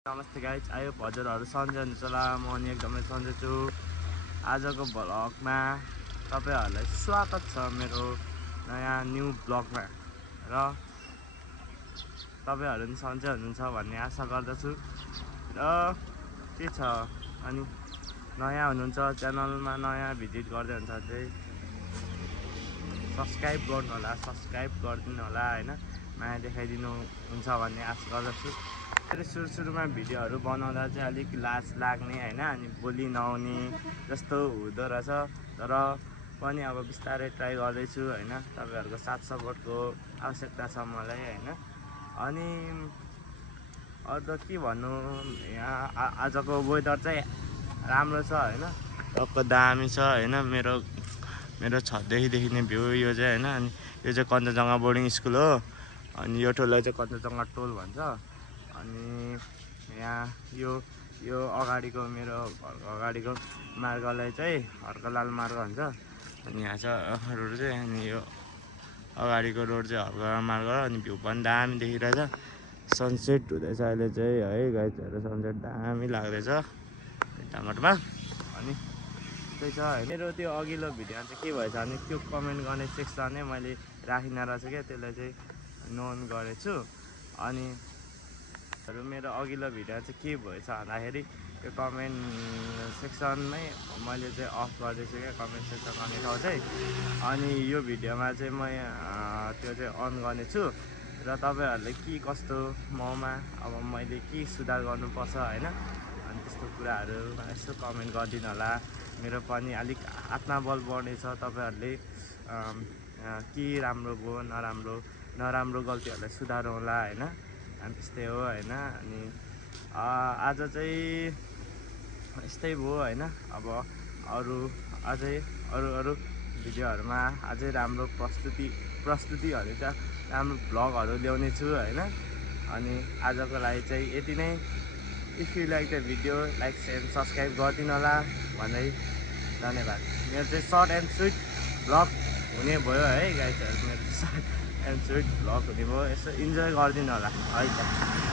नमस्ते गाइज, आयो हजुरहरू सन्चै हुनुहुन्छ होला। म नि एकदमै सन्चै छु। आजको भ्लगमा तपाईँहरूलाई स्वागत छ मेरो नयाँ न्यू ब्लगमा। र तपाईँहरू पनि सन्चै हुनुहुन्छ भन्ने आशा गर्दछु। र के छ अनि नयाँ हुनुहुन्छ च्यानलमा, नयाँ भिजिट गर्दै हुन्छ चाहिँ सब्सक्राइब गर्नु होला, सब्सक्राइब गरिदिनु होला होइन, माया देखाइदिनु हुन्छ भन्ने आशा गर्दछु। सुरुमा भिडियोहरू बनाउँदा चाहिँ अलिक लाज लाग्ने होइन, अनि बोली नआउने जस्तो हुँदो रहेछ। तर पनि अब बिस्तारै ट्राई गर्दैछु होइन। तपाईँहरूको साथ सपोर्टको आवश्यकता छ मलाई होइन। अनि अरू त के भन्नु, यहाँ आजको वेदर चाहिँ राम्रो छ होइन, टक्क दामी छ होइन। मेरो छतदेखि देखिने भ्यू यो चाहिँ होइन। अनि यो चाहिँ कञ्चनजङ्घा बोर्डिङ स्कुल हो। अनि यो टोललाई चाहिँ कञ्चनजङ्घा टोल भन्छ। अनि यहाँ यो अगाडिको मेरो घरको अगाडिको मार्गलाई चाहिँ हर्कलाल मार्ग भन्छ। अनि यहाँ छ रोड चाहिँ, अनि यो अगाडिको रोड चाहिँ हर्कलाल मार्ग। अनि भ्यू पनि दामी देखिरहेछ। सनसेट हुँदैछ अहिले चाहिँ है गाइजहरू, सनसेट दामी लाग्दैछ टामाटोमा। अनि त्यही छ होइन। मेरो त्यो अघिल्लो भिडियोमा चाहिँ के भएछ भने, त्यो कमेन्ट गर्ने सेक्सनै मैले राखिन रहेछ क्या, त्यसलाई चाहिँ नोन गरेछु। अनि मेरो अघिल्लो भिडियो चाहिँ के भएछ भन्दाखेरि, त्यो कमेन्ट सेक्सनमै मैले चाहिँ अफ गर्दैछु क्या, कमेन्ट सेक्सन गर्ने ठाउँ चाहिँ। अनि यो भिडियोमा चाहिँ म त्यो चाहिँ अन गर्नेछु। र तपाईँहरूले के कस्तो ममा अब मैले के सुधार गर्नुपर्छ होइन, अनि त्यस्तो कुराहरू यसो कमेन्ट गरिदिनु होला। मेरो पनि अलिक आत्मबल बढ्नेछ। तपाईँहरूले के राम्रो भयो, नराम्रो गल्तीहरूलाई सुधारौँ होला होइन। अनि त्यस्तै हो होइन। अनि आज चाहिँ यस्तै भयो होइन। अब अरू भिडियोहरूमा अझै राम्रो प्रस्तुतिहरू चाहिँ राम्रो भ्लगहरू ल्याउने छु होइन। अनि आजको लागि चाहिँ यति नै। If you like the video, like and subscribe गरिदिनु होला भन्दै धन्यवाद। मेरो चाहिँ सर्ट एन्ड स्विट भ्लग हुने भयो है गाइजहरू, मेरो सर्ट एन्ड स्विट भ्लग हुने भयो। यसो इन्जोय गरिदिनु होला है त।